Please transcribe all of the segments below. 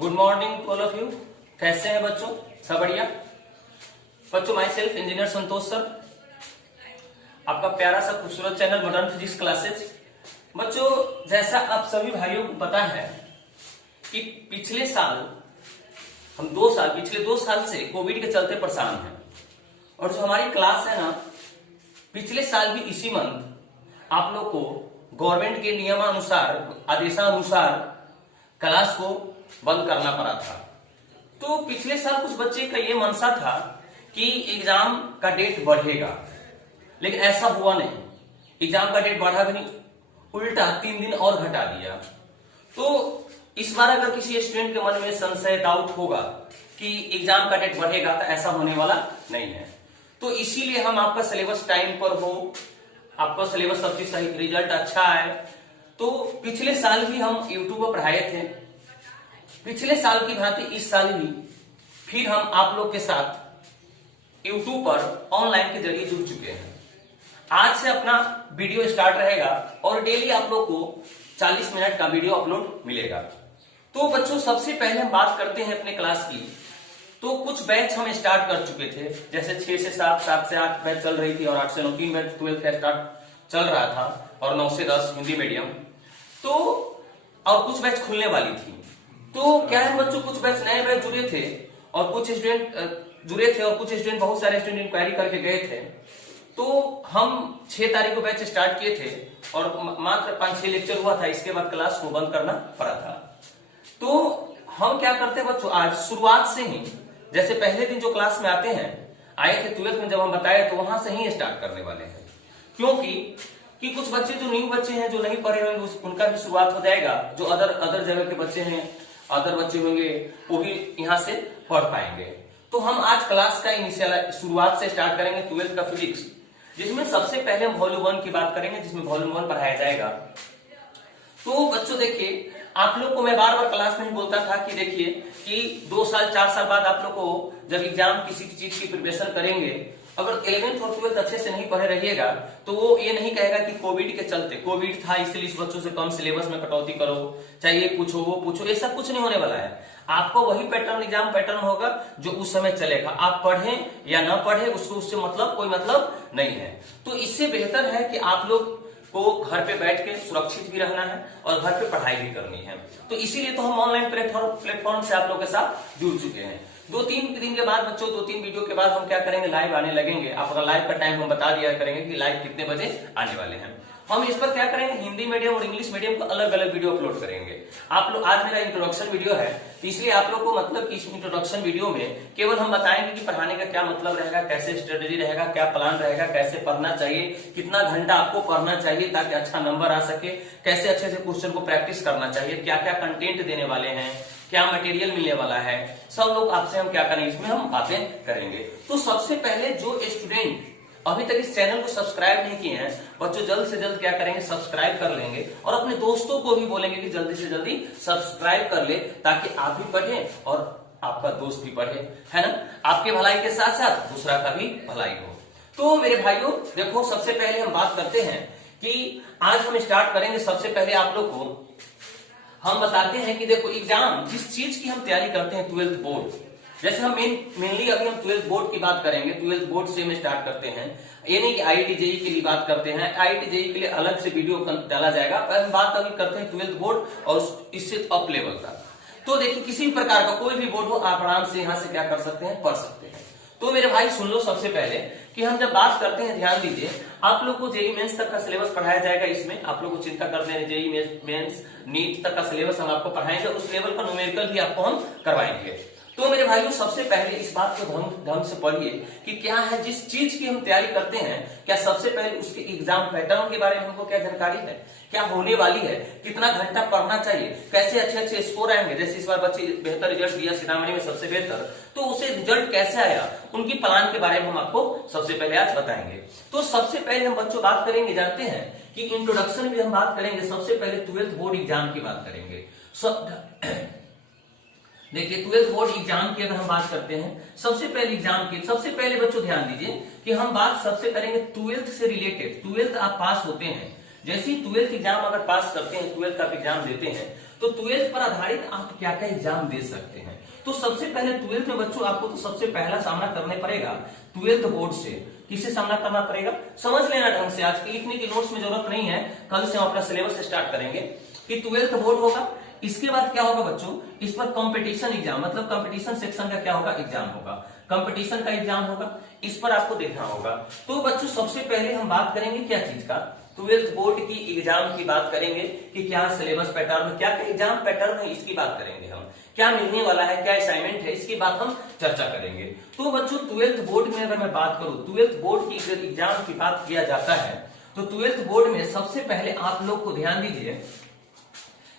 Good morning to all of you. कैसे हैं बच्चों? सब बढ़िया बच्चों। Myself engineer Santosh sir, आपका प्यारा सा खूबसूरत चैनल मॉडर्न फिजिक्स क्लासेज। बच्चों, जैसा आप सभी भाइयों को पता है कि पिछले साल हम पिछले 2 साल से कोविड के चलते परेशान हैं, और जो हमारी क्लास है ना, पिछले साल भी इसी मंथ आप लोग को गवर्नमेंट के नियमानुसार, आदेशानुसार क्लास को बंद करना पड़ा था। तो पिछले साल कुछ बच्चे का ये मनसा था कि एग्जाम का डेट बढ़ेगा, लेकिन ऐसा हुआ नहीं। एग्जाम का डेट बढ़ा भी नहीं, उल्टा 3 दिन और घटा दिया। तो इस बार अगर किसी स्टूडेंट के मन में संशय, डाउट होगा कि एग्जाम का डेट बढ़ेगा, तो ऐसा होने वाला नहीं है। तो इसीलिए हम आपका सिलेबस टाइम पर हो, आपका सिलेबस सब चीज सही, रिजल्ट अच्छा आए। तो पिछले साल भी हम यूट्यूब पर पढ़ाए थे, पिछले साल की भांति इस साल भी फिर हम आप लोग के साथ यूट्यूब पर ऑनलाइन के जरिए जुड़ चुके हैं। आज से अपना वीडियो स्टार्ट रहेगा और डेली आप लोग को 40 मिनट का वीडियो अपलोड मिलेगा। तो बच्चों, सबसे पहले हम बात करते हैं अपने क्लास की। तो कुछ बैच हम स्टार्ट कर चुके थे, जैसे 6 से 7, 7 से 8 बैच चल रही थी, और 8 से 9 3 बैच 12th का स्टार्ट चल रहा था, और 9 से 10 हिंदी मीडियम। तो और कुछ बैच खुलने वाली थी। तो क्या है बच्चों, कुछ बैच नए बैच जुड़े थे, और कुछ स्टूडेंट जुड़े थे, और कुछ स्टूडेंट, बहुत सारे स्टूडेंट इंक्वायरी करके गए थे। तो हम 6 तारीख को बैच स्टार्ट किए थे, और मात्र 5-6 लेक्चर हुआ था। इसके बाद क्लास को बंद करना पड़ा था। तो हम क्या करते हैं बच्चों, आज शुरुआत से ही, जैसे पहले दिन जो क्लास में आते हैं, आए थे 12th में जब हम बताए, तो वहां से ही स्टार्ट करने वाले हैं। क्योंकि कुछ बच्चे जो न्यू बच्चे हैं, जो नहीं पढ़े होंगे, उनका भी शुरुआत हो जाएगा। जो अदर जगह के बच्चे हैं, अदर बच्चे होंगे, वो भी यहाँ से पढ़ पाएंगे। तो हम आज क्लास का इनिशियल शुरुआत से स्टार्ट करेंगे 12th का फिजिक्स, जिसमें सबसे पहले हम वॉल्यूम 1 की बात करेंगे, जिसमें वॉल्यूम 1 पढ़ाया जाएगा। तो बच्चों देखिए, आप लोग को मैं बार बार क्लास में ही बोलता था कि देखिए कि 2 साल 4 साल बाद आप लोग को जब एग्जाम किसी चीज की प्रिपरेशन करेंगे, अगर 11th और 12th अच्छे से नहीं पढ़े रहिएगा, तो वो ये नहीं कहेगा कि कोविड के चलते, कोविड था इसलिए इस बच्चों से कम सिलेबस में कटौती करो, चाहिए पूछो वो पूछो। ऐसा कुछ नहीं होने वाला है। आपको वही पैटर्न, एग्जाम पैटर्न होगा जो उस समय चलेगा। आप पढ़ें या ना पढ़े, उसको उससे कोई मतलब नहीं है। तो इससे बेहतर है कि आप लोग को घर पे बैठ के सुरक्षित भी रहना है और घर पे पढ़ाई भी करनी है। तो इसीलिए तो हम ऑनलाइन प्लेटफॉर्म से आप लोगों के साथ जुड़ चुके हैं। 2-3 दिन के बाद बच्चों, 2-3 वीडियो के बाद हम क्या करेंगे, लाइव आने लगेंगे। आपका लाइव का टाइम हम बता दिया करेंगे कि लाइव कितने बजे आने वाले हैं। हम इस पर क्या करेंगे, हिंदी मीडियम और इंग्लिश मीडियम को अलग अलग वीडियो अपलोड करेंगे। आप लोग, आज मेरा इंट्रोडक्शन वीडियो है, तो इसलिए आप लोग को मतलब कि इस इंट्रोडक्शन वीडियो में केवल हम बताएंगे कि पढ़ाने का क्या मतलब रहेगा, कैसे स्ट्रेटेजी रहेगा, क्या प्लान रहेगा, कैसे पढ़ना चाहिए, कितना घंटा आपको पढ़ना चाहिए ताकि अच्छा नंबर आ सके, कैसे अच्छे से क्वेश्चन को प्रैक्टिस करना चाहिए, क्या क्या कंटेंट देने वाले हैं, क्या मटेरियल मिलने वाला है, सब लोग आपसे हम क्या करेंगे, इसमें हम बातें करेंगे। तो सबसे पहले जो स्टूडेंट अभी तक इस चैनल को सब्सक्राइब नहीं किए हैं बच्चों, जल्द से जल्द क्या करेंगे, सब्सक्राइब कर लेंगे, और अपने दोस्तों को भी बोलेंगे कि जल्दी से जल्दी सब्सक्राइब कर ले, ताकि आप भी पढ़ें और आपका दोस्त भी पढ़े, है ना। आपके भलाई के साथ साथ दूसरा का भी भलाई हो। तो मेरे भाइयों देखो, सबसे पहले हम बात करते हैं कि आज हम स्टार्ट करेंगे। सबसे पहले आप लोग को हम बताते हैं कि देखो, एग्जाम जिस चीज की हम तैयारी करते हैं, 12th बोर्ड, जैसे हम मेनली अभी हम 12th बोर्ड की बात करेंगे। 12th बोर्ड से हम स्टार्ट करते हैं। ये नहीं कि IIT JEE के लिए बात करते हैं, IIT JEE के लिए अलग से वीडियो डाला जाएगा, पर हम बात अभी करते हैं 12th बोर्ड और इससे अप लेवल का। तो देखिए, किसी भी प्रकार का कोई भी बोर्ड हो, आप आराम से यहाँ से क्या कर सकते हैं, पढ़ सकते हैं। तो मेरे भाई सुन लो, सबसे पहले कि हम जब बात करते हैं, ध्यान दीजिए, आप लोग को JEE मेंस तक का सिलेबस पढ़ाया जाएगा। इसमें आप लोग को चिंता करते हैं, JEE मेंस नीट तक का सिलेबस हम आपको पढ़ाएंगे, उस लेवल का न्यूमेरिकल भी आपको हम करवाएंगे। तो मेरे भाइयों, सबसे पहले इस बात को ढंग से पढ़िए कि क्या है, जिस चीज की हम तैयारी करते हैं, क्या सबसे पहले उसके एग्जाम पैटर्न के बारे में हमको क्या जानकारी है, क्या होने वाली है, कितना घंटा पढ़ना चाहिए, कैसे अच्छे अच्छे स्कोर आएंगे। जैसे इस बार बच्चे बेहतर रिजल्ट दिया सीतामढ़ी में, सबसे बेहतर, तो उसे रिजल्ट कैसे आया, उनकी प्लान के बारे में हम आपको सबसे पहले आज बताएंगे। तो सबसे पहले हम बच्चों बात करेंगे, जानते हैं कि इंट्रोडक्शन भी हम बात करेंगे। सबसे पहले 12th बोर्ड एग्जाम की बात करेंगे। देखिए, 12th बोर्ड एग्जाम की अगर हम बात करते हैं, सबसे पहले एग्जाम की, सबसे पहले बच्चों ध्यान दीजिए कि हम बात सबसे करेंगे 12th से रिलेटेड। 12th आप पास होते हैं, जैसे ही 12th एग्जाम अगर पास करते हैं, 12th का एग्जाम देते हैं, तो 12th पर आधारित आप क्या क्या एग्जाम दे सकते हैं। तो सबसे पहले 12th में बच्चों आपको तो सबसे पहला सामना करने पड़ेगा 12th बोर्ड से। किससे सामना करना पड़ेगा, समझ लेना ढंग से, आज के लिखने की नोट्स में जरूरत नहीं है, कल से हम अपना सिलेबस स्टार्ट करेंगे कि 12th बोर्ड होगा। इसके बाद क्या होगा बच्चों, इस पर कंपटीशन एग्जाम, मतलब कंपटीशन सेक्शन का क्या होगा, एग्जाम होगा, कंपटीशन का एग्जाम होगा, इस पर आपको देखना होगा। तो बच्चों सबसे पहले हम बात करेंगे क्या चीज का, 12th बोर्ड की एग्जाम की बात करेंगे कि क्या सिलेबस पैटर्न, क्या क्या एग्जाम पैटर्न है, इसकी बात करेंगे हम, क्या मिलने वाला है, क्या असाइनमेंट है, इसकी बात हम चर्चा करेंगे। तो बच्चों 12th बोर्ड में अगर मैं बात करूं, 12th बोर्ड की एग्जाम की बात किया जाता है, तो 12th बोर्ड में सबसे पहले आप लोग को ध्यान दीजिए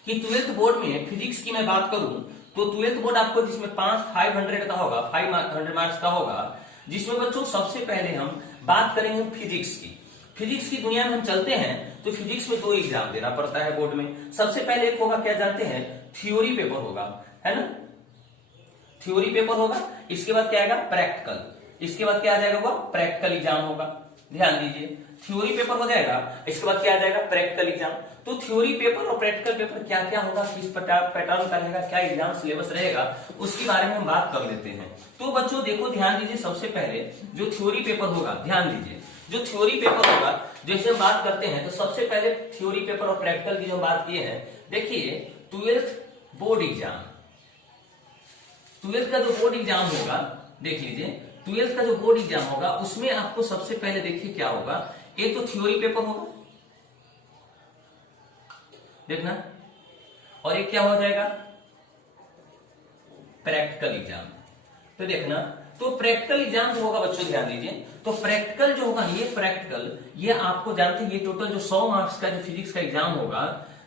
कि 12th बोर्ड में फिजिक्स की मैं बात करूं तो 12th बोर्ड आपको जिसमें 500 का होगा, 500 मार्क्स का होगा, जिसमें बच्चों सबसे पहले हम बात करेंगे फिजिक्स की। फिजिक्स की दुनिया में हम चलते हैं तो फिजिक्स में 2 एग्जाम देना पड़ता है बोर्ड में। सबसे पहले एक होगा, क्या जानते हैं, थ्योरी पेपर होगा, है ना, थ्योरी पेपर होगा। इसके बाद क्या आएगा, प्रैक्टिकल, इसके बाद क्या आ जाएगा, वो प्रैक्टिकल एग्जाम होगा। ध्यान दीजिए, थ्योरी पेपर हो जाएगा, इसके बाद क्या आ जाएगा, प्रैक्टिकल एग्जाम। तो थ्योरी पेपर और प्रैक्टिकल पेपर क्या क्या होगा, किस पैटर्न का रहेगा, क्या एग्जाम सिलेबस रहेगा, उसके बारे में हम बात कर लेते हैं। तो बच्चों देखो, ध्यान दीजिए, सबसे पहले जो थ्योरी पेपर होगा, ध्यान दीजिए, जो थ्योरी पेपर होगा, जैसे हम बात करते हैं तो सबसे पहले थ्योरी पेपर और प्रैक्टिकल की जो बात किए हैं, देखिए 12th बोर्ड एग्जाम, 12th का जो बोर्ड एग्जाम होगा, देख लीजिए 12th का जो बोर्ड एग्जाम होगा, उसमें आपको सबसे पहले देखिए क्या होगा, एक तो थ्योरी पेपर होगा, देखना, और एक क्या हो जाएगा, प्रैक्टिकल एग्जाम। तो देखना, तो प्रैक्टिकल एग्जाम जो होगा बच्चों, ध्यान दीजिए, तो प्रैक्टिकल जो होगा, ये प्रैक्टिकल, ये आपको जानते हैं, ये टोटल जो 100 मार्क्स का जो फिजिक्स का एग्जाम होगा,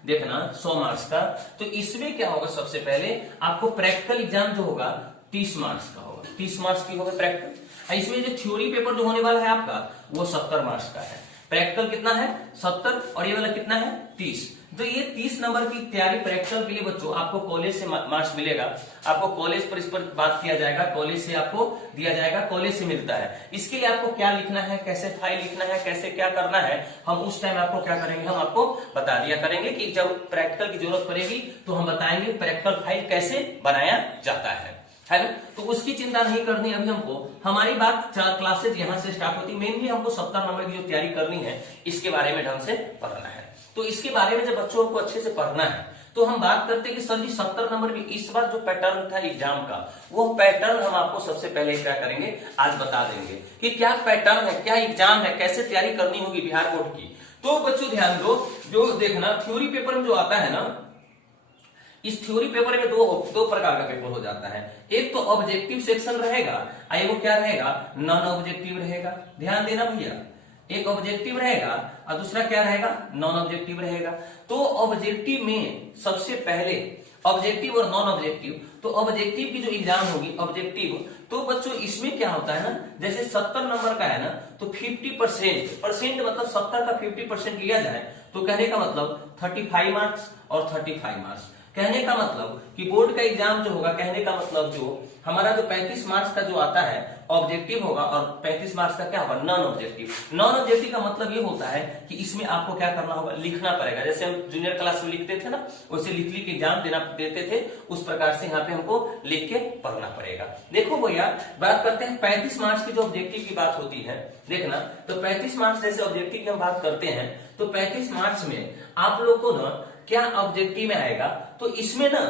देखना 100 मार्क्स का, तो इसमें क्या होगा, सबसे पहले आपको प्रैक्टिकल एग्जाम जो होगा 30 मार्क्स का होगा, 30 मार्क्स की होगा प्रैक्टिकल। इसमें जो थ्योरी पेपर जो होने वाला है आपका, वो 70 मार्क्स का है। प्रैक्टिकल कितना है, 70, और ये वाला कितना है, 30। तो ये 30 नंबर की तैयारी प्रैक्टिकल के लिए बच्चों आपको कॉलेज से मार्क्स मिलेगा, आपको कॉलेज पर इस पर बात किया जाएगा, कॉलेज से आपको दिया जाएगा, कॉलेज से मिलता है। इसके लिए आपको क्या लिखना है, कैसे फाइल लिखना है, कैसे क्या करना है, हम उस टाइम आपको क्या करेंगे, हम आपको बता दिया करेंगे कि जब प्रैक्टिकल की जरूरत पड़ेगी तो हम बताएंगे प्रैक्टिकल फाइल कैसे बनाया जाता है ना। तो उसकी चिंता नहीं करनी अभी हमको, हमारी बात क्लासेज यहां से स्टार्ट होती, मेनली हमको 70 नंबर की जो तैयारी करनी है, इसके बारे में ढंग से पढ़ना है। तो इसके बारे में जब बच्चों को अच्छे से पढ़ना है, तो हम बात करते हैं कि सर जी 70 नंबर में इस बार जो पैटर्न था एग्जाम का, वो पैटर्न हम आपको सबसे पहले क्या करेंगे, आज बता देंगे कि क्या पैटर्न है, क्या एग्जाम है, कैसे तैयारी करनी होगी बिहार बोर्ड की। तो बच्चों ध्यान दो, जो देखना थ्योरी पेपर में जो आता है ना, इस थ्योरी पेपर में दो प्रकार का पेपर हो जाता है। एक तो ऑब्जेक्टिव सेक्शन रहेगा, वो क्या रहेगा, नॉन ऑब्जेक्टिव रहेगा। ध्यान देना भैया, एक ऑब्जेक्टिव रहेगा और दूसरा क्या रहेगा, नॉन ऑब्जेक्टिव रहेगा। तो ऑब्जेक्टिव में सबसे पहले ऑब्जेक्टिव और नॉन ऑब्जेक्टिव, तो ऑब्जेक्टिव की जो एग्जाम होगी ऑब्जेक्टिव, तो बच्चों इसमें क्या होता है ना, जैसे 70 नंबर का है ना, तो 50% मतलब 70 का 50% लिया जाए, तो कहने का मतलब 35 मार्क्स और 35 मार्क्स। कहने का मतलब कि बोर्ड का एग्जाम जो होगा, कहने का मतलब जो हमारा जो 35 मार्क्स का जो आता है ऑब्जेक्टिव होगा, और 35 मार्क्स का क्या होगा, नॉन ऑब्जेक्टिव। नॉन ऑब्जेक्टिव का मतलब ये होता है कि इसमें आपको क्या करना होगा, लिखना पड़ेगा। जैसे हम जूनियर क्लास में लिखते थे ना, वैसे लिख के एग्जाम देते थे, उस प्रकार से यहाँ पे हमको लिख के पढ़ना पड़ेगा। देखो भैया, बात करते हैं 35 मार्क्स की जो ऑब्जेक्टिव की बात होती है, देखना, तो 35 मार्क्स जैसे ऑब्जेक्टिव की हम बात करते हैं, तो 35 मार्क्स में आप लोग को ना क्या ऑब्जेक्टिव में आएगा, तो इसमें ना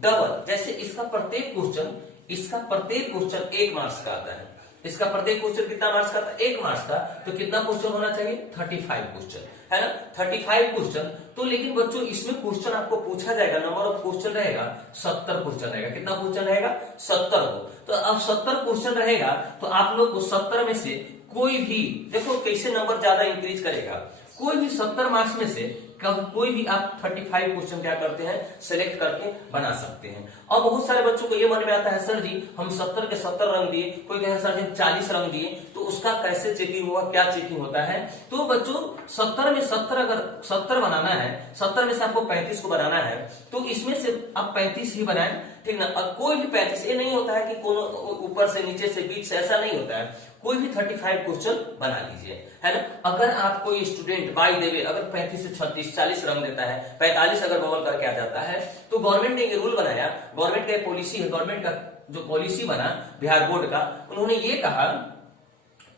डबल, जैसे इसका प्रत्येक क्वेश्चन 1 मार्क्स का आता है, इसका प्रत्येक क्वेश्चन कितना मार्क्स का आता है, 1 मार्क्स का। तो कितना क्वेश्चन होना चाहिए, 35 क्वेश्चन, है ना, 35 क्वेश्चन। तो लेकिन बच्चों इसमें क्वेश्चन आपको पूछा जाएगा, नंबर ऑफ क्वेश्चन रहेगा 70 क्वेश्चन रहेगा। कितना क्वेश्चन रहेगा, 70 को। तो अब 70 क्वेश्चन रहेगा, तो आप लोग को 70 में से कोई भी, देखो कैसे नंबर ज्यादा इंक्रीज करेगा, कोई भी 70 मार्क्स में से कोई भी आप 35 क्वेश्चन क्या करते हैं, सिलेक्ट करके बना सकते हैं। और बहुत सारे बच्चों को ये मन में आता है, सर जी हम 70 के 70 रंग दिए, कोई कहे सर जी 40 रंग दिए, तो उसका कैसे चेकिंग होगा, क्या चेकिंग होता है। तो बच्चों 70 में 70 अगर 70 बनाना है, 70 में से आपको 35 को बनाना है, तो इसमें से आप 35 ही बनाएं, ठीक ना। अब कोई भी 35, ये नहीं होता है कि कोनो ऊपर से नीचे से बीच से, ऐसा नहीं होता है। कोई भी 35 क्वेश्चन बना लीजिए, है ना। अगर आप कोई स्टूडेंट बाय द वे अगर 35 से 36 40 रंग देता है, 45 अगर बबल करके आ जाता है, तो गवर्नमेंट ने ये रूल बनाया, गवर्नमेंट का पॉलिसी है, गवर्नमेंट का जो पॉलिसी बना बिहार बोर्ड का, उन्होंने ये कहा,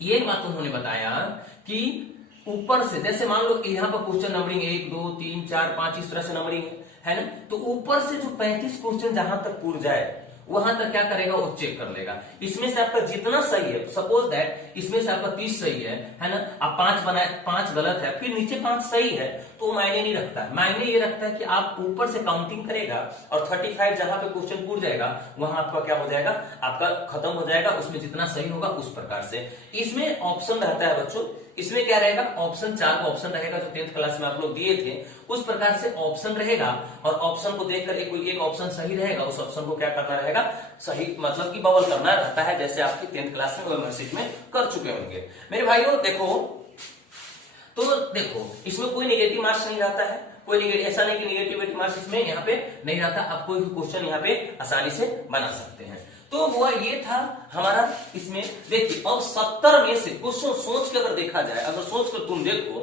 ये बात उन्होंने बताया कि ऊपर से जैसे मान लो यहाँ पर क्वेश्चन नंबरिंग 1 2 3 4 5 इस तरह से नंबरिंग है ना, तो ऊपर से जो 35 क्वेश्चन जहां तक पूर जाए वहां तक क्या करेगा, वो चेक कर लेगा। इसमें से आपका जितना सही है, सपोज दैट इसमें से आपका 30 सही है ना, आप 5 बनाए, 5 गलत है, फिर नीचे 5 सही है, तो मायने नहीं रखता है। मायने ये रखता है कि आप ऊपर से काउंटिंग करेगा और 35 जहां पे क्वेश्चन पूर जाएगा वहां आपका क्या हो जाएगा, आपका खत्म हो जाएगा, उसमें जितना सही होगा उस प्रकार से। इसमें ऑप्शन रहता है बच्चों, इसमें क्या रहेगा, ऑप्शन 4 का ऑप्शन रहेगा जो 10th क्लास में आप लोग दिए थे, उस प्रकार से ऑप्शन रहेगा, और ऑप्शन को देखकर कोई एक ऑप्शन सही रहेगा, उस ऑप्शन को क्या करना रहेगा, सही मतलब कि बबल करना रहता है, जैसे आपकी 10th क्लास में ओएमआर शीट में कर चुके होंगे। मेरे भाइयों देखो, तो देखो इसमें कोई नेगेटिव मार्क्स नहीं रहता है, कोई ऐसा नहीं कि नेगेटिविटी मार्क्स इसमें यहाँ पे नहीं रहता, आप कोई भी क्वेश्चन यहाँ पे आसानी से बना सकते हैं। तो वो ये था हमारा इसमें। देखिए अब 70 में से क्वेश्चन सोच के अगर देखा जाए, अगर सोच कर तुम देखो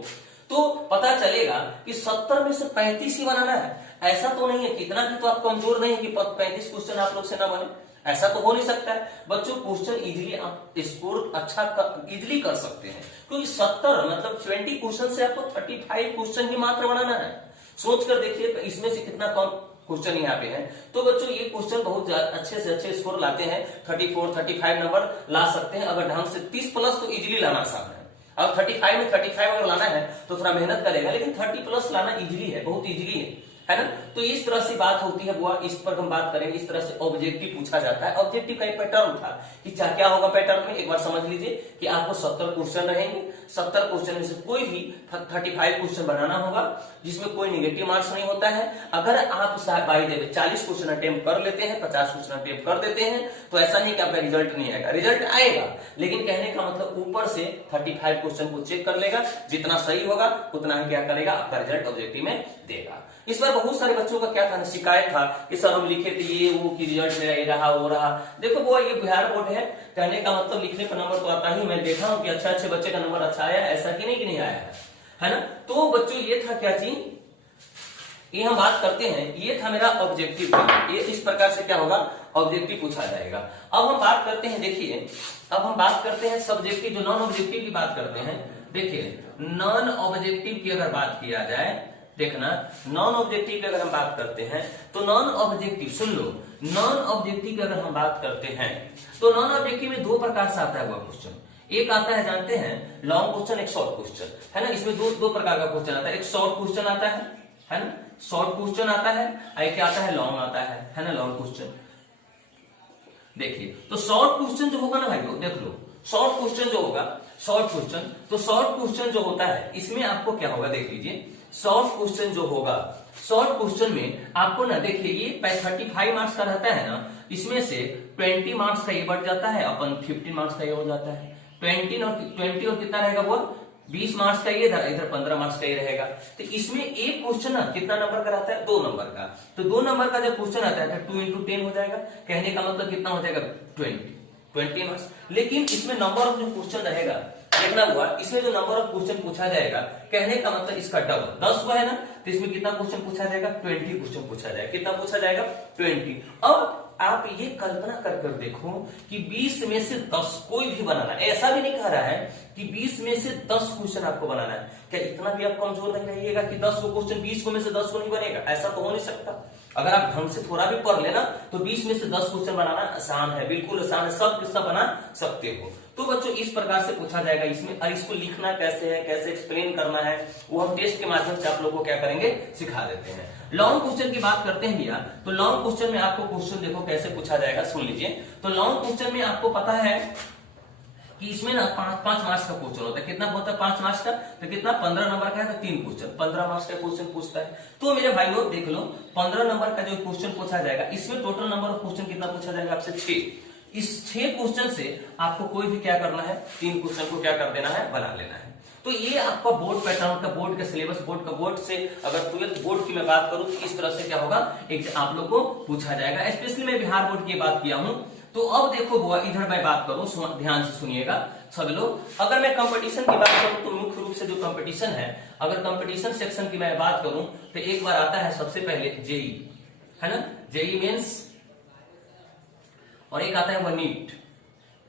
तो पता चलेगा कि 70 में से 35 ही बनाना है। ऐसा तो नहीं है, कितना भी तो आप कमजोर नहीं है कि 35 क्वेश्चन आप लोग से ना बने, ऐसा तो हो नहीं सकता है बच्चों। क्वेश्चन इजीली आप स्कोर अच्छा इजीली कर सकते हैं, क्योंकि 70 मतलब 20 क्वेश्चन से आपको 35 क्वेश्चन ही मात्र बनाना है। सोच कर देखिए इसमें से कितना कम क्वेश्चन यहाँ पे है। तो बच्चों ये क्वेश्चन बहुत अच्छे से अच्छे स्कोर लाते हैं, 34 35 नंबर ला सकते हैं अगर ढंग से। 30 प्लस तो इजीली लाना आसान है, अब 35 में 35 अगर लाना है तो थोड़ा मेहनत करेगा, लेकिन 30 प्लस लाना इजीली है, बहुत इजीली है ना। तो इस तरह से बात होती है बुआ, इस पर हम बात करेंगे। इस तरह से ऑब्जेक्टिव पूछा जाता है। ऑब्जेक्टिव का एक पैटर्न था कि क्या होगा पैटर्न में, एक बार समझ लीजिए कि आपको 70 क्वेश्चन रहेंगे, 70 क्वेश्चन में से कोई भी 35 क्वेश्चन बनाना होगा जिसमें कोई नेगेटिव मार्क्स नहीं होता है। अगर आप by the way 40 question attempt कर लेते हैं, 50 क्वेश्चन अटेम्प्ट कर देते हैं, तो ऐसा नहीं कि आपका रिजल्ट नहीं आएगा, रिजल्ट आएगा, लेकिन कहने का मतलब ऊपर से 35 क्वेश्चन को चेक कर लेगा, जितना सही होगा उतना ही क्या करेगा, आपका रिजल्ट ऑब्जेक्टिव में देगा। इस बार बहुत सारे बच्चों का क्या था, शिकायत था कि सर हम लिखे थे ये वो कि रिजल्ट मेरा ये रहा वो रहा। देखो वो ये बिहार बोर्ड है, कहने का मतलब लिखने का नंबर तो आता ही, मैं देखा हूं कि अच्छे बच्चे का नंबर अच्छा आया, ऐसा कि नहीं आया है ना। तो बच्चों ये था क्या चीज, ये हम बात करते हैं, ये था मेरा ऑब्जेक्टिव। ये इस प्रकार से क्या होगा, ऑब्जेक्टिव पूछा जाएगा। अब हम बात करते हैं, देखिए अब हम बात करते हैं सब्जेक्टिव, जो नॉन ऑब्जेक्टिव की बात करते हैं। देखिए नॉन ऑब्जेक्टिव की अगर बात किया जाए, देखना नॉन ऑब्जेक्टिव की अगर हम बात करते हैं तो नॉन ऑब्जेक्टिव, सुन लो, नॉन ऑब्जेक्टिव की अगर हम बात करते हैं तो नॉन ऑब्जेक्टिव में दो प्रकार से आता है वो क्वेश्चन। एक आता है जानते हैं लॉन्ग क्वेश्चन, एक शॉर्ट क्वेश्चन, है ना। इसमें दो प्रकार का क्वेश्चन आता है, एक शॉर्ट क्वेश्चन आता है ना, शॉर्ट क्वेश्चन आता है, एक क्या आता है, लॉन्ग आता है ना, लॉन्ग क्वेश्चन। देखिए तो शॉर्ट क्वेश्चन जो होगा ना भाइयों, देख लो शॉर्ट क्वेश्चन जो होगा, शॉर्ट क्वेश्चन, तो शॉर्ट क्वेश्चन जो होता है इसमें आपको क्या होगा, देख लीजिए शॉर्ट क्वेश्चन जो होगा, शॉर्ट क्वेश्चन में आपको ना देखिए ये 35 मार्क्स का रहता है ना, इसमें से 20 मार्क्स का ये बढ़ जाता है, अपन 15 मार्क्स का ये हो जाता है, 20 और कितना रहेगा वो 20 मार्क्स का ये इधर 15 मार्क्स का ये रहेगा। तो इसमें एक क्वेश्चन ना कितना नंबर का रहता है, 2 नंबर का। तो 2 नंबर का जब क्वेश्चन आता है तो 2 into 10 हो जाएगा, कहने का मतलब कितना हो जाएगा 20 मार्क्स। लेकिन इसमें नंबर ऑफ जो क्वेश्चन रहेगा, देखना हुआ इसमें जो नंबर ऑफ क्वेश्चन पूछा जाएगा, कहने का मतलब इसका डबल 10 हुआ है ना, तो इसमें कितना क्वेश्चन पूछा जाएगा, 20 क्वेश्चन पूछा जाएगा। कितना पूछा जाएगा, 20। अब आप ये कल्पना कर देखो कि 20 में से 10 कोई भी बनाना, ऐसा भी नहीं कह रहा है कि 20 में से 10 क्वेश्चन आपको बनाना है। क्या इतना भी आप कमजोर नहीं रहिएगा कि 10 को क्वेश्चन 20 को में से 10 को नहीं बनेगा, ऐसा तो हो नहीं सकता। अगर आप ढंग से थोड़ा भी पढ़ लेना तो 20 में से 10 क्वेश्चन बनाना आसान है, बिल्कुल आसान है, सब किस्सा बना सकते हो। तो बच्चों इस प्रकार से पूछा जाएगा इसमें, और इसको लिखना कैसे है, कैसे एक्सप्लेन करना है, वो हम टेस्ट के माध्यम से आप लोगों को क्या करेंगे, सिखा देते हैं। लॉन्ग क्वेश्चन की बात करते हैं भैया, तो लॉन्ग क्वेश्चन में आपको क्वेश्चन देखो कैसे पूछा जाएगा, सुन लीजिए। तो लॉन्ग क्वेश्चन में आपको पता है कि इसमें ना 5 मार्क्स का क्वेश्चन होता है। कितना होता है 5 मार्क्स का, तो कितना 15 नंबर का है, तो 3 क्वेश्चन 15 मार्क्स का क्वेश्चन पूछता है। तो मेरे भाइयों देख लो 15 नंबर का जो क्वेश्चन पूछा जाएगा, इसमें टोटल नंबर ऑफ क्वेश्चन कितना पूछा जाएगा आपसे, 6। इस 6 क्वेश्चन से आपको कोई भी क्या करना है, 3 क्वेश्चन को क्या कर देना है, बना लेना है। तो ये आपका बोर्ड पैटर्न का, बोर्ड का सिलेबस, बोर्ड से अगर 12th बोर्ड की मैं बात करूं तो इस तरह से क्या होगा, एक आप लोग को पूछा जाएगा। स्पेशली मैं बिहार बोर्ड की बात किया हूं। तो अब देखो बुआ, इधर मैं बात करूं, ध्यान से सुनिएगा सब लोग। अगर मैं कंपटीशन की बात करूं तो मुख्य रूप से जो कंपटीशन है, अगर कंपटीशन सेक्शन की मैं बात करूं तो एक बार आता है सबसे पहले जेई, है ना, जेई मेंस, और एक आता है वो नीट,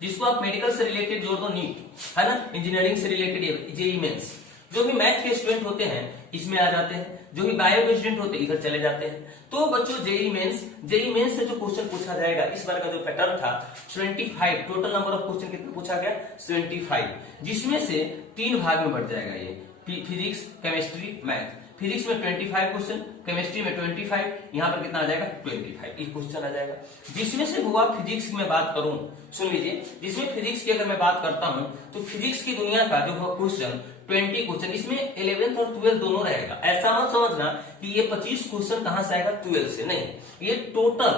जिसको आप मेडिकल से रिलेटेड जोड़ दो नीट, है ना, इंजीनियरिंग से रिलेटेड जेई मेंस। जो भी मैथ के स्टूडेंट होते हैं इसमें आ जाते हैं, जो भी बायो के स्टूडेंट होते हैं इधर चले जाते हैं। तो बच्चों जेई मेंस से जो क्वेश्चन पूछा जाएगा, इस बार का जो पैटर्न था 25, टोटल नंबर ऑफ क्वेश्चन कितना पूछा गया 25, जिसमें से 3 भाग में बढ़ जाएगा ये, फिजिक्स, केमिस्ट्री, मैथ। फिजिक्स में 25 क्वेश्चन, केमिस्ट्री में 25, यहाँ पर कितना आ जाएगा 25 एक क्वेश्चन आ जाएगा। जिसमें से हुआ फिजिक्स की मैं बात करूं, सुन लीजिए, जिसमें फिजिक्स की अगर मैं बात करता हूं तो फिजिक्स की दुनिया का जो क्वेश्चन 20 क्वेश्चन, इसमें 11th और 12th दोनों रहेगा। ऐसा मत समझना कि ये 25 क्वेश्चन कहां से आएगा 12th से, नहीं, ये टोटल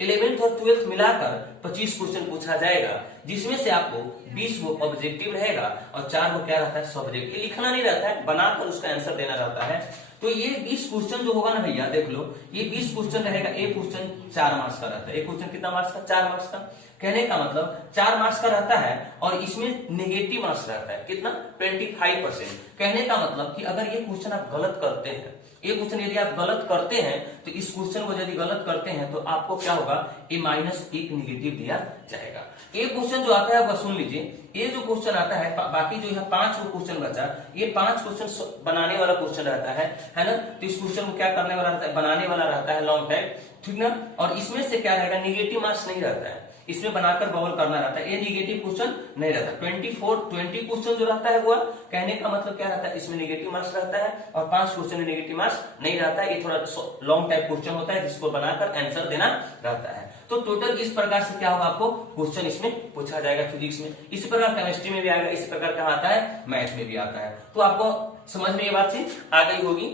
11th और 12th मिलाकर 25 क्वेश्चन पूछा जाएगा, जिसमें से आपको 20 वो ऑब्जेक्टिव रहेगा और 4 वो क्या रहता है सब्जेक्ट। ये लिखना नहीं रहता है, बनाकर उसका आंसर देना रहता है। तो ये 20 क्वेश्चन जो होगा ना भैया, देख लो, ये 20 क्वेश्चन रहेगा। एक क्वेश्चन 4 मार्क्स का रहता है। एक क्वेश्चन कितना मार्क्स का 4 मार्क्स का। कहने का मतलब 4 मार्क्स का रहता है और इसमें नेगेटिव मार्क्स रहता है कितना 25%। कहने का मतलब कि अगर ये क्वेश्चन आप गलत करते हैं, ये क्वेश्चन यदि आप गलत करते हैं तो इस क्वेश्चन को यदि गलत करते हैं तो आपको क्या होगा, -1 निगेटिव दिया जाएगा। एक क्वेश्चन जो आता है वो सुन लीजिए, ये जो क्वेश्चन आता है, बाकी जो यहाँ 5 क्वेश्चन बचा, ये 5 क्वेश्चन बनाने वाला क्वेश्चन रहता है ना। तो इस क्वेश्चन को क्या करने वाला रहता है, बनाने वाला रहता है लॉन्ग टाइम, ठीक ना। और इसमें से क्या रहेगा, निगेटिव मार्क्स नहीं रहता है, इसमें बनाकर बबल करना रहता है, ये निगेटिव क्वेश्चन नहीं रहता। 20 क्वेश्चन जो रहता है वो, कहने का मतलब क्या रहता है, इसमें नेगेटिव मार्क्स रहता है और 5 क्वेश्चन में नेगेटिव मार्क्स नहीं रहता है। ये थोड़ा लॉन्ग टाइप क्वेश्चन होता है जिसको बनाकर आंसर देना रहता है। तो टोटल इस प्रकार से क्या होगा, आपको क्वेश्चन इसमें पूछा जाएगा फिजिक्स में, इसी प्रकार केमिस्ट्री में भी आएगा, इसी प्रकार का आता है मैथ में भी आता है। तो आपको समझ में ये बात आ गई होगी।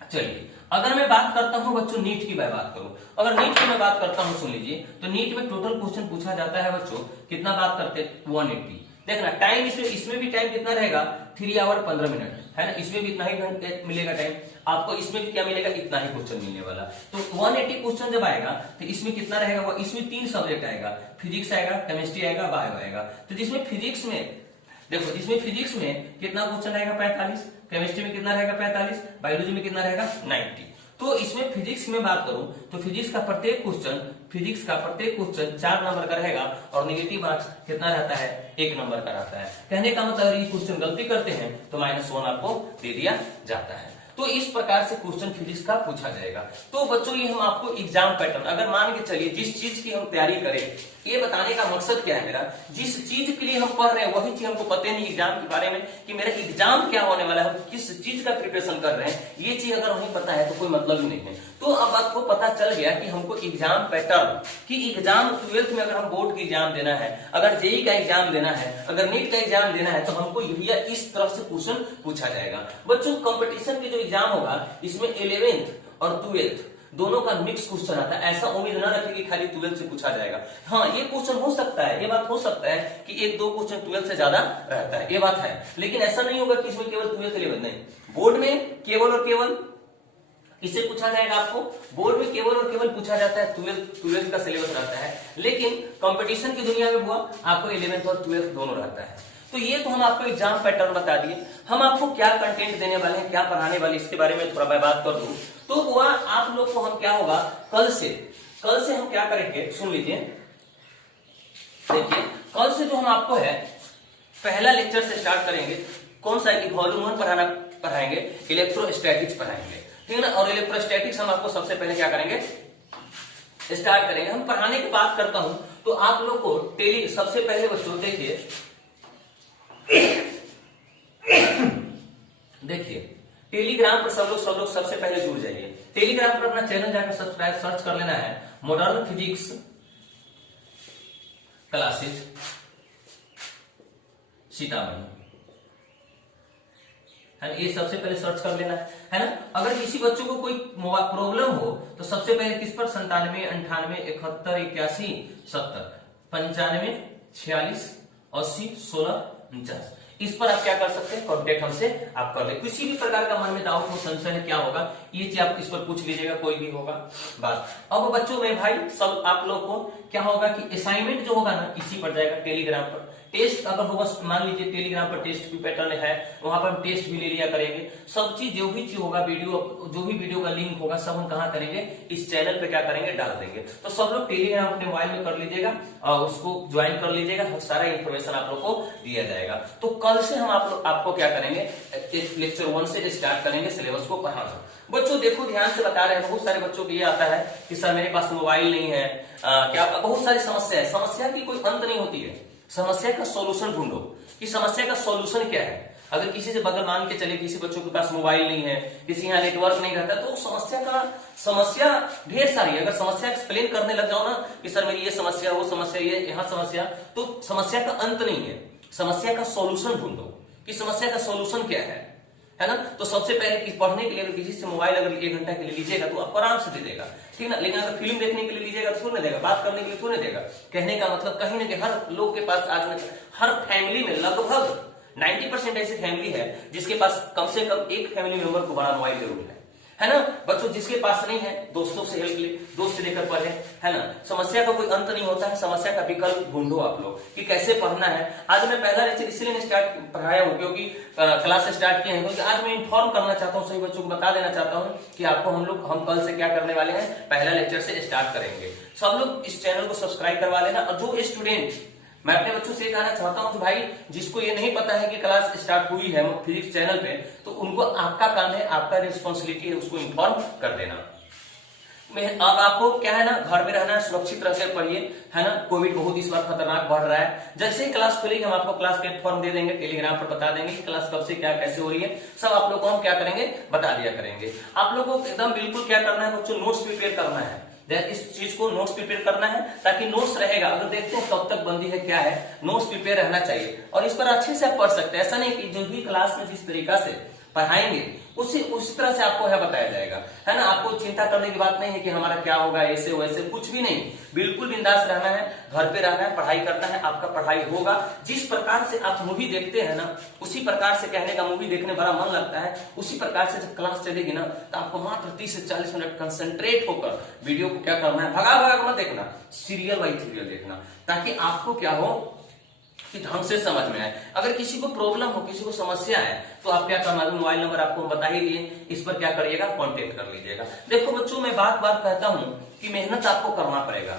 चलिए अगर मैं बात करता हूं बच्चों नीट की मैं बात करूं, अगर नीट की मैं बात करता हूं, सुन लीजिए, तो नीट में टोटल क्वेश्चन पूछा जाता है बच्चों, कितना बात करते हैं 180। देखना टाइम इसमें भी टाइम कितना रहेगा 3 आवर 15 मिनट, है ना, इसमें भी इतना ही मिलेगा टाइम आपको, इसमें भी क्या मिलेगा इतना ही क्वेश्चन मिलने वाला। तो 180 क्वेश्चन जब आएगा तो इसमें कितना रहेगा, वो इसमें 3 सब्जेक्ट आएगा, फिजिक्स आएगा, केमिस्ट्री आएगा, बायो आएगा। तो जिसमें फिजिक्स में देखो, जिसमें फिजिक्स में कितना क्वेश्चन रहेगा 45, केमिस्ट्री में कितना रहेगा 45, बायोलॉजी में कितना रहेगा 90। तो इसमें फिजिक्स में बात करूं तो फिजिक्स का प्रत्येक क्वेश्चन 4 नंबर का रहेगा और नेगेटिव मार्क्स कितना रहता है 1 नंबर का रहता है। कहने का मतलब अगर ये क्वेश्चन गलती करते हैं तो -1 आपको दे दिया जाता है। तो इस प्रकार से क्वेश्चन फिजिक्स का पूछा जाएगा। तो बच्चों ये हम आपको एग्जाम पैटर्न, अगर मान के चलिए जिस चीज की हम तैयारी करें, ये बताने का मकसद क्या है मेरा, जिस चीज के लिए हम पढ़ रहे हैं वही चीज हमको पता नहीं एग्जाम के बारे में कि मेरा एग्जाम क्या होने वाला है, हम किस चीज का प्रिपरेशन कर रहे हैं, ये चीज अगर नहीं पता है तो कोई मतलब ही नहीं है। तो अब आपको पता चल गया कि हमको एग्जाम पैटर्न की, एग्जाम 12th में अगर हम बोर्ड की एग्जाम देना है, अगर जेई का एग्जाम देना है, अगर नीट का एग्जाम देना है, तो हमको भैया इस तरह से क्वेश्चन पूछा जाएगा। बच्चों कंपटीशन की जो एग्जाम होगा इसमें 11th और 12th दोनों का मिक्स क्वेश्चन आता है। ऐसा उम्मीद ना रखें कि खाली 12th से पूछा जाएगा। हाँ ये क्वेश्चन हो सकता है, ये बात हो सकता है कि 1-2 क्वेश्चन 12th से ज्यादा रहता है, ये बात है, लेकिन ऐसा नहीं होगा कि इसमें केवल 12th 11th नहीं, बोर्ड में केवल और केवल इससे पूछा जाएगा। आपको बोर्ड में केवल और केवल पूछा जाता है 12th का सिलेबस रहता है, लेकिन कंपटीशन की दुनिया में हुआ आपको 11th और 12th दोनों रहता है। तो ये तो हम आपको एग्जाम पैटर्न बता दिए। हम आपको क्या कंटेंट देने वाले हैं, क्या पढ़ाने वाले, इसके बारे में थोड़ा मैं बात कर दूं तो हुआ आप लोग को हम क्या होगा कल से हम क्या करेंगे, सुन लीजिए। देखिए कल से जो हम आपको है पहला लेक्चर से स्टार्ट करेंगे। कौन सा, वॉल्यूम 1 पढ़ाएंगे, इलेक्ट्रोस्टैटिक्स पढ़ाएंगे, ठीक है ना। और इलेक्ट्रोस्टैटिक्स हम आपको सबसे पहले क्या करेंगे स्टार्ट करेंगे। हम पढ़ाने की बात करता हूं तो आप लोग को सबसे पहले बच्चों देखिए टेलीग्राम पर सब लोग सबसे पहले जुड़ जाइए। टेलीग्राम पर अपना चैनल जाकर सब्सक्राइब सर्च कर लेना है, मॉडर्न फिजिक्स क्लासेस सीतामढ़ी, है ये सबसे पहले सर्च कर लेना है ना। अगर किसी बच्चों को कोई प्रॉब्लम हो तो सबसे पहले किस पर 97 98 71 81 70 95 46 80 16 49 इस पर आप क्या कर सकते हैं, कॉन्टेक्ट हमसे आप कर ले। किसी भी प्रकार का मन में डाउट हो, संशय है, क्या होगा ये चीज आप इस पर पूछ लीजिएगा, कोई भी होगा बात। अब बच्चों में भाई सब आप लोग को क्या होगा कि असाइनमेंट जो होगा ना इसी पर जाएगा, टेलीग्राम पर। टेस्ट अगर होगा, मान लीजिए टेलीग्राम पर टेस्ट भी पैटर्न है, वहां पर हम टेस्ट भी ले लिया करेंगे। सब चीज जो भी चीज होगा, वीडियो जो भी वीडियो का लिंक होगा सब हम कहाँ करेंगे, इस चैनल पे क्या करेंगे, डाल देंगे। तो सब लोग टेलीग्राम अपने मोबाइल में कर लीजिएगा और उसको ज्वाइन कर लीजिएगा, सारा इंफॉर्मेशन आप लोग को दिया जाएगा। तो कल से हम आपको क्या करेंगे, लेक्चर 1 से स्टार्ट करेंगे सिलेबस को पढ़ाना। बच्चों देखो ध्यान से बता रहे हैं, बहुत सारे बच्चों को ये आता है कि सर मेरे पास मोबाइल नहीं है, क्या बहुत सारी समस्या है। समस्या की कोई अंत नहीं होती है, समस्या का सॉल्यूशन ढूंढो कि समस्या का सॉल्यूशन क्या है। अगर किसी से बगल मान के चले, किसी बच्चों के पास मोबाइल नहीं है, किसी यहाँ नेटवर्क नहीं रहता, तो समस्या ढेर सारी है। अगर समस्या एक्सप्लेन करने लग जाओ ना कि सर मेरी ये समस्या, वो समस्या, ये यहाँ समस्या, तो समस्या का अंत नहीं है। समस्या का सॉल्यूशन ढूंढो कि समस्या का सॉल्यूशन क्या है ना। तो सबसे पहले कि पढ़ने के लिए अगर किसी से मोबाइल अगर 1 घंटा के लिए लीजिएगा तो आपको आराम से दे देगा, ठीक ना। लेकिन अगर फिल्म देखने के लिए लीजिएगा तो थोड़ी देगा, बात करने के लिए थोड़ी देगा। कहने का मतलब कहीं ना कहीं हर लोग के पास आज में, हर फैमिली में लगभग 90% ऐसी फैमिली है जिसके पास कम से कम एक फैमिली मेंबर को बड़ा मोबाइल जरूर है ना। बच्चों जिसके पास नहीं है, दोस्तों से हेल्प ले, दोस्त से लेकर पढ़े, है ना। समस्या का कोई अंत नहीं होता है, समस्या का विकल्प ढूंढो आप लोग कि कैसे पढ़ना है। आज मैं पहला लेक्चर इसलिए स्टार्ट पढ़ाया हूँ क्योंकि क्लास स्टार्ट किए हैं, क्योंकि आज मैं इन्फॉर्म करना चाहता हूँ, सभी बच्चों को बता देना चाहता हूँ कि आपको हम कल से क्या करने वाले हैं, पहला लेक्चर से स्टार्ट करेंगे। सब लोग इस चैनल को सब्सक्राइब करवा लेना। और जो स्टूडेंट, मैं अपने बच्चों से कहना चाहता हूं कि भाई जिसको ये नहीं पता है कि क्लास स्टार्ट हुई है फिजिक्स चैनल पे, तो उनको आपका काम है, आपका रिस्पॉन्सिबिलिटी है उसको इन्फॉर्म कर देना। अब आपको क्या है ना, घर में रहना है, सुरक्षित रहकर पढ़िए, है ना। कोविड बहुत इस बार खतरनाक बढ़ रहा है। जैसे ही क्लास खुलेगी हम आपको क्लास प्लेटफॉर्म दे देंगे, टेलीग्राम पर बता देंगे कि क्लास कब से क्या कैसे हो रही है, सब आप लोग को हम क्या करेंगे, बता दिया करेंगे। आप लोग को एकदम बिल्कुल क्या करना है बच्चों, नोट्स प्रिपेयर करना है। इस चीज को नोट्स प्रिपेयर करना है ताकि नोट्स रहेगा। अगर देखते हैं कब तक बंदी है, क्या है, नोट्स प्रिपेयर रहना चाहिए और इस पर अच्छे से आप पढ़ सकते हैं। ऐसा नहीं कि जो भी क्लास में जिस तरीका से पढ़ाएंगे उसी तरह से आपको यह बताया जाएगा, है ना। आपको चिंता करने की बात नहीं है कि हमारा क्या होगा, ऐसे वैसे, कुछ भी नहीं। बिल्कुल बिंदास रहना है, घर पे रहना है, पढ़ाई करना है, आपका पढ़ाई होगा। जिस प्रकार से आप मूवी देखते हैं ना, उसी प्रकार से, कहने का मूवी देखने बड़ा मन लगता है, उसी प्रकार से जब क्लास चलेगी ना तो आपको मात्र 30 से 40 मिनट कंसंट्रेट होकर वीडियो को क्या करना है, भगा मत देखना, सीरियल बाई सीरियल देखना, ताकि आपको क्या हो कि ढंग से समझ में आए। अगर किसी को प्रॉब्लम हो, किसी को समस्या है, तो आप क्या करना, मोबाइल नंबर आपको बता ही दिए, इस पर क्या करिएगा, कांटेक्ट कर लीजिएगा। देखो बच्चों मैं बार बार कहता हूं कि मेहनत आपको करना पड़ेगा।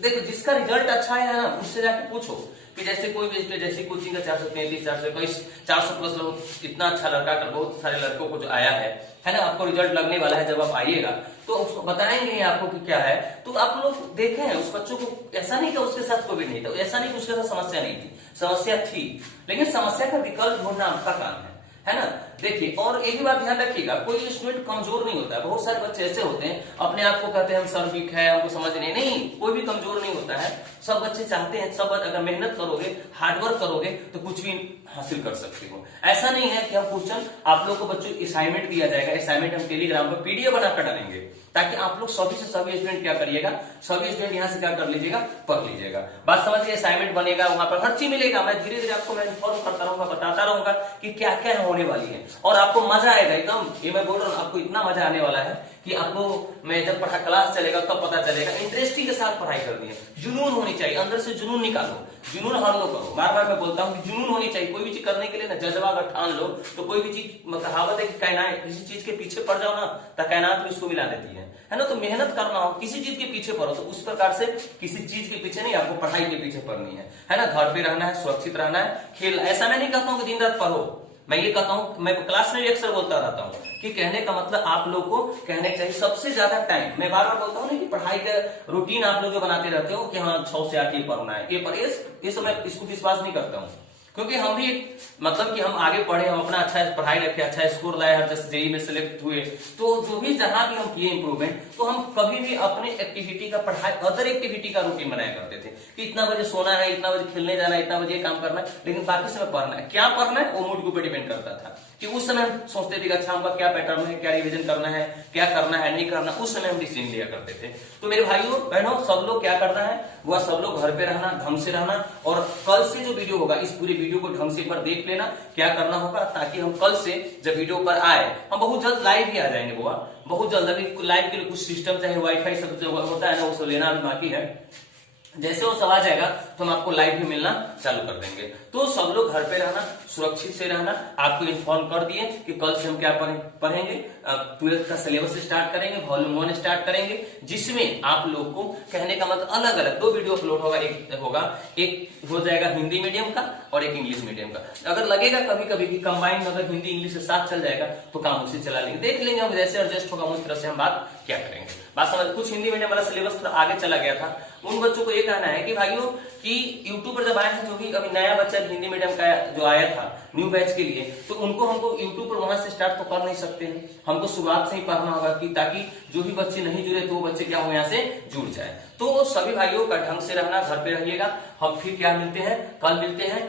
देखो जिसका रिजल्ट अच्छा है ना, उससे जाके पूछो कि जैसे कोई भी, जैसे कोचिंग का 433, 421, 400 प्लस लोग, इतना अच्छा लड़का कर, बहुत सारे लड़कों को जो आया है ना। आपको रिजल्ट लगने वाला है, जब आप आइएगा तो उसको बताएंगे आपको कि क्या है। तो आप लोग देखें उस बच्चों को, ऐसा नहीं कि उसके साथ कोविड नहीं था, ऐसा नहीं कि उसके साथ समस्या नहीं थी, समस्या थी, लेकिन समस्या का विकल्प ढूंढना आपका काम है ना। देखिए और एक ही बात ध्यान रखिएगा, कोई स्टूडेंट कमजोर नहीं होता है। बहुत सारे बच्चे ऐसे होते हैं अपने आप को कहते हैं हम सर वीक है, हमको समझ नहीं, कोई भी कमजोर नहीं होता है। सब बच्चे चाहते हैं, सब अगर मेहनत करोगे, हार्डवर्क करोगे तो कुछ भी हासिल कर सकते हो। ऐसा नहीं है कि हम क्वेश्चन आप लोग को बच्चों असाइनमेंट दिया जाएगा, असाइनमेंट हम टेलीग्राम पर पीडीएफ बनाकर डालेंगे ताकि आप लोग सभी से सभी स्टूडेंट क्या करिएगा, सभी स्टूडेंट यहाँ से क्या कर लीजिएगा, पढ़ लीजिएगा। बात समझिए, असाइनमेंट बनेगा, वहां पर हर चीज मिलेगा। मैं धीरे धीरे आपको मैं इन्फॉर्म करता रहूंगा, बताता रहूंगा कि क्या क्या होने वाली है और आपको मजा आएगा एकदम। ये मैं बोल रहा हूँ, आपको इतना मजा आने वाला है कि आपको, मैं जब पढ़ा क्लास चलेगा तब पता चलेगा। इंटरेस्टिंग के साथ पढ़ाई करनी है, जुनून होनी चाहिए, अंदर से जुनून निकालो, जुनून हर लो करो। बार बार मैं बोलता हूँ कि जुनून होनी चाहिए। कोई भी चीज करने के लिए ना जज्बा अगर ठान लो तो कोई भी चीज, कहावत है कि कायनात, किसी चीज के पीछे पड़ जाओ ना तो कायनात भी उसको मिला देती है ना। तो मेहनत करना हो, किसी चीज के पीछे पढ़ो तो उस प्रकार से किसी चीज के पीछे नहीं, आपको पढ़ाई के पीछे पढ़नी है ना। घर पे रहना है, सुरक्षित रहना है, खेल, ऐसा मैं नहीं कहता हूँ कि दिन रात पढ़ो। मैं ये कहता हूँ, मैं क्लास में भी अक्सर बोलता रहता हूँ कि कहने का मतलब आप लोग को कहने चाहिए सबसे ज्यादा टाइम। मैं बार बार बोलता हूँ ना कि पढ़ाई का रूटीन आप लोग जो बनाते रहते हो कि हाँ 6 से 8 ये पढ़ना है, ये सब मैं इसको विश्वास नहीं करता हूँ। क्योंकि हम भी मतलब कि हम आगे पढ़े, हम अपना अच्छा पढ़ाई रखे, अच्छा स्कोर लाए, हर जैसे जेई में सिलेक्ट हुए, तो जो भी जहां भी हम किए इंप्रूवमेंट, तो हम कभी भी अपने एक्टिविटी का, पढ़ाई अदर एक्टिविटी का रूटीन बनाया करते थे कि इतना बजे सोना है, इतना बजे खेलने जाना है, इतना बजे काम करना है, लेकिन बाकी समय पढ़ना है। क्या पढ़ना है वो मूड के ऊपर डिपेंड करता था। कि उस समय हम सोचते थे कि अच्छा हमका क्या पैटर्न है, क्या रिवीजन करना है, क्या करना है, नहीं करना, उस समय हम डिसीजन लिया करते थे। तो मेरे भाइयों बहनों, सब लोग क्या करना है, वह सब लोग घर पे रहना, ढंग से रहना, और कल से जो वीडियो होगा इस पूरे वीडियो को ढंग से एक बार देख लेना क्या करना होगा, ताकि हम कल से जब वीडियो पर आए हम बहुत जल्द लाइव भी आ जाएंगे। बुआ बहुत जल्द, अभी लाइव के लिए कुछ सिस्टम चाहे वाईफाई सब जो होता है ना, वो सब लेना अभी बाकी है। जैसे वो सब आ जाएगा तो हम आपको लाइव भी मिलना चालू कर देंगे। तो सब लोग घर पे रहना, सुरक्षित से रहना। आपको इन्फॉर्म कर दिए कि कल से हम क्या पढ़ेंगे, 12th का सिलेबस स्टार्ट करेंगे, वॉल्यूम 1 स्टार्ट करेंगे, जिसमें आप लोग को कहने का मतलब अलग अलग 2 वीडियो अपलोड होगा। एक हो जाएगा हिंदी मीडियम का और एक इंग्लिश मीडियम का। अगर लगेगा कभी कभी कि कंबाइन अगर हिंदी इंग्लिश के साथ चल जाएगा तो काम उसी चला लेंगे, देख लेंगे हम जैसे एडजस्ट होगा उस तरह से हम बात क्या करेंगे। बात समझ, कुछ हिंदी मीडियम वाला सिलेबस थोड़ा आगे चला गया था, उन बच्चों को ये कहना है कि भाइयों कि यूट्यूब पर जब आया था, जो भी अभी नया बच्चा हिंदी मीडियम का जो आया था न्यू बैच के लिए, तो उनको हमको यूट्यूब पर वहां से स्टार्ट तो कर नहीं सकते हैं, हमको शुरुआत से ही पढ़ना होगा कि ताकि जो भी बच्चे नहीं जुड़े तो वो बच्चे क्या हो यहाँ से जुड़ जाए। तो सभी भाइयों का ढंग से रहना, घर पे रहिएगा। हम फिर क्या मिलते हैं, कल मिलते हैं।